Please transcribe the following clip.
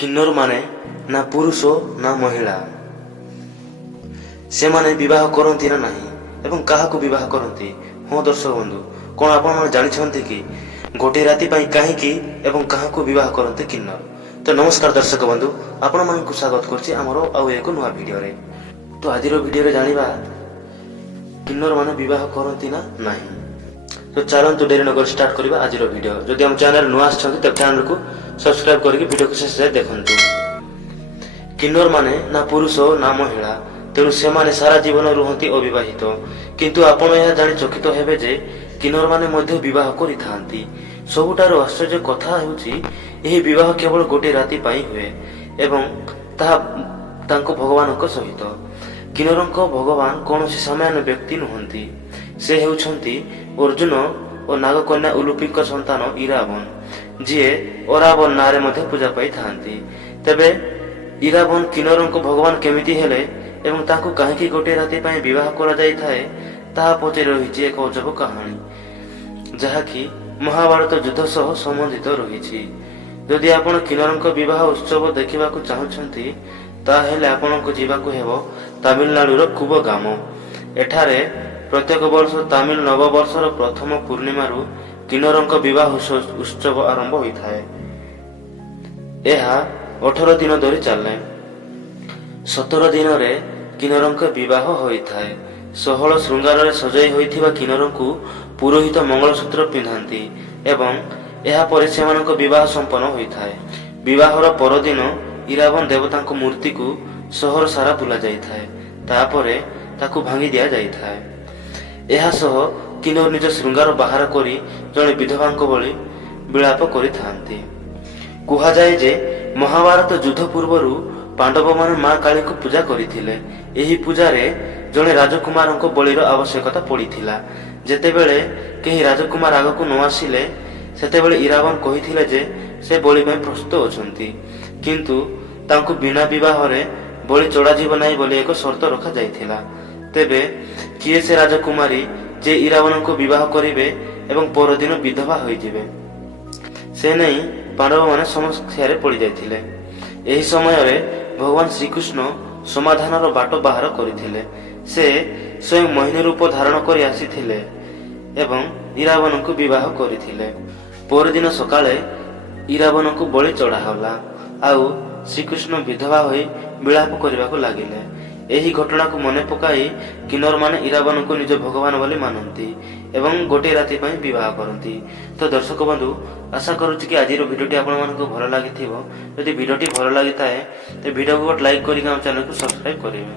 କିନ୍ନର ମାନେ ନା ପୁରୁଷ ନା ମହିଳା, ସେମାନେ ବିବାହ କରନ୍ତି ନା ନାହିଁ ଏବଂ କାହାକୁ ବିବାହ କରନ୍ତି? ହଁ ଦର୍ଶକ ବନ୍ଧୁ, କ'ଣ ଆପଣମାନେ ଜାଣିଛନ୍ତି କି ଗୋଟିଏ ରାତି ପାଇଁ କାହିଁକି ଏବଂ କାହାକୁ ବିବାହ କରନ୍ତି କିନ୍ନର? ତ ନମସ୍କାର ଦର୍ଶକ ବନ୍ଧୁ, ଆପଣମାନଙ୍କୁ ସ୍ୱାଗତ କରୁଛି ଆମର ଆଉ ଏକ ନୂଆ ଭିଡ଼ିଓରେ। ତ ଆଜିର ଭିଡ଼ିଓରେ ଜାଣିବା କିନ୍ନର ମାନେ ବିବାହ କରନ୍ତି ନା ନାହିଁ। ତ ଚାଲନ୍ତୁ ଡେରି ନକରି ଷ୍ଟାର୍ଟ କରିବା ଆଜିର ଭିଡ଼ିଓ। ଯଦି ଆମ ଚ୍ୟାନେଲ ନୂଆ ଆସିଛନ୍ତି ତେବେ ଚ୍ୟାନେଲକୁ ସବସ୍କ୍ରାଇବ କରିକି ଭିଡ଼ିଓକୁ ଶେଷ ଯାଏ ଦେଖନ୍ତୁ। କିନ୍ନର ମାନେ ନା ପୁରୁଷ ନା ମହିଳା, ତେଣୁ ସେମାନେ ସାରା ଜୀବନ ରୁହନ୍ତି ଅବିବାହିତ। କିନ୍ତୁ ଆପଣ ଏହା ଜାଣି ଚକିତ ହେବେ ଯେ କିନ୍ନର ମାନେ ମଧ୍ୟ ବିବାହ କରିଥାନ୍ତି। ସବୁଠାରୁ ଆଶ୍ଚର୍ଯ୍ୟ କଥା ହେଉଛି ଏହି ବିବାହ କେବଳ ଗୋଟିଏ ରାତି ପାଇଁ ହୁଏ ଏବଂ ତାହା ତାଙ୍କ ଭଗବାନଙ୍କ ସହିତ। କିନ୍ନରଙ୍କ ଭଗବାନ କୌଣସି ସାମାନ୍ୟ ବ୍ୟକ୍ତି ନୁହନ୍ତି, ସେ ହେଉଛନ୍ତି ଅର୍ଜୁନ ଓ ନାଗକନ୍ୟା ଉଲୁପିଙ୍କ ସନ୍ତାନ ଇରାବନ, ଯିଏ ଅରାବନ ନାଁରେ ମଧ୍ୟ ପୂଜା ପାଇଥାନ୍ତି। ତେବେ ଇରାବନ କିନ୍ନରଙ୍କ ଭଗବାନ କେମିତି ହେଲେ ଏବଂ ତାଙ୍କୁ କାହିଁକି ଗୋଟିଏ ରାତି ପାଇଁ ବିବାହ କରାଯାଇଥାଏ, ତାହା ପଛରେ ରହିଛି ଏକ ଅଜବ କାହାଣୀ, ଯାହାକି ମହାଭାରତ ଯୁଦ୍ଧ ସହ ସମ୍ବନ୍ଧିତ ରହିଛି। ଯଦି ଆପଣ କିନ୍ନରଙ୍କ ବିବାହ ଉତ୍ସବ ଦେଖିବାକୁ ଚାହୁଁଛନ୍ତି, ତାହେଲେ ଆପଣଙ୍କୁ ଯିବାକୁ ହେବ ତାମିଲନାଡୁର କୁବଗାମ। ଏଠାରେ ପ୍ରତ୍ୟେକ ବର୍ଷ ତାମିଲ ନବବର୍ଷର ପ୍ରଥମ ପୂର୍ଣ୍ଣିମାରୁ କିନ୍ନରଙ୍କ ବିବାହ ଉତ୍ସବ ଆରମ୍ଭ ହୋଇଥାଏ। ଏହା 18 ଦିନ ଧରି ଚାଲେ। 17 ଦିନରେ କିନ୍ନରଙ୍କ ବିବାହ ହୋଇଥାଏ। 16 ଶୃଙ୍ଗାରରେ ସଜାଇ ହୋଇଥିବା କିନ୍ନରଙ୍କୁ ପୁରୋହିତ ମଙ୍ଗଳସୂତ୍ର ପିନ୍ଧାନ୍ତି ଏବଂ ଏହାପରେ ସେମାନଙ୍କ ବିବାହ ସମ୍ପନ୍ନ ହୋଇଥାଏ। ବିବାହର ପରଦିନ ଇରାବନ ଦେବତାଙ୍କ ମୂର୍ତ୍ତିକୁ ସହର ସାରା ବୁଲା ଯାଇଥାଏ, ତାପରେ ତାକୁ ଭାଙ୍ଗି ଦିଆଯାଇଥାଏ। ଏହା ସହ କିନ୍ନର ନିଜ ଶୃଙ୍ଗାର ବାହାର କରି ଜଣେ ବିଧବାଙ୍କ ଭଳି ବିଳାପ କରିଥାନ୍ତି। କୁହାଯାଏ ଯେ ମହାଭାରତ ଯୁଦ୍ଧ ପୂର୍ବରୁ ପାଣ୍ଡବମାନେ ମା କାଳୀଙ୍କୁ ପୂଜା କରିଥିଲେ। ଏହି ପୂଜାରେ ଜଣେ ରାଜକୁମାରଙ୍କ ବଳିର ଆବଶ୍ୟକତା ପଡ଼ିଥିଲା। ଯେତେବେଳେ କେହି ରାଜକୁମାର ଆଗକୁ ନ ଆସିଲେ, ସେତେବେଳେ ଇରାବନ କହିଥିଲେ ଯେ ସେ ବଳି ପାଇଁ ପ୍ରସ୍ତୁତ ଅଛନ୍ତି, କିନ୍ତୁ ତାଙ୍କୁ ବିନା ବିବାହରେ ବଳି ଚଢ଼ାଯିବ ନାହିଁ ବୋଲି ଏକ ସର୍ତ୍ତ ରଖାଯାଇଥିଲା। ତେବେ କିଏ ସେ ରାଜକୁମାରୀ ଯେ ଇରାବନଙ୍କୁ ବିବାହ କରିବେ ଏବଂ ପରଦିନ ବିଧବା ହୋଇଯିବେ, ସେ ନେଇ ପାଣ୍ଡବମାନେ ସମସ୍ୟାରେ ପଡ଼ିଯାଇଥିଲେ। ଏହି ସମୟରେ ଭଗବାନ ଶ୍ରୀକୃଷ୍ଣ ସମାଧାନର ବାଟ ବାହାର କରିଥିଲେ। ସେ ସ୍ୱୟଂ ମୋହିନୀ ରୂପ ଧାରଣ କରି ଆସିଥିଲେ ଏବଂ ଇରାବନଙ୍କୁ ବିବାହ କରିଥିଲେ। ପରଦିନ ସକାଳେ ଇରାବନଙ୍କୁ ବଳି ଚଢ଼ା ହେଲା ଆଉ ଶ୍ରୀକୃଷ୍ଣ ବିଧବା ହୋଇ ବିଳାପ କରିବାକୁ ଲାଗିଲେ। ଏହି ଘଟଣାକୁ ମନେ ପକାଇ କିନ୍ନରମାନେ ଇରାବନଙ୍କୁ ନିଜ ଭଗବାନ ବୋଲି ମାନନ୍ତି ଏବଂ ଗୋଟିଏ ରାତି ପାଇଁ ବିବାହ କରନ୍ତି। ତ ଦର୍ଶକ ବନ୍ଧୁ, ଆଶା କରୁଛି କି ଆଜିର ଭିଡ଼ିଓଟି ଆପଣମାନଙ୍କୁ ଭଲ ଲାଗିଥିବ। ଯଦି ଭିଡ଼ିଓଟି ଭଲ ଲାଗିଥାଏ ତ ଭିଡ଼ିଓକୁ ଗୋଟେ ଲାଇକ୍ କରିକି ଆମ ଚ୍ୟାନେଲକୁ ସବସ୍କ୍ରାଇବ କରିବେ।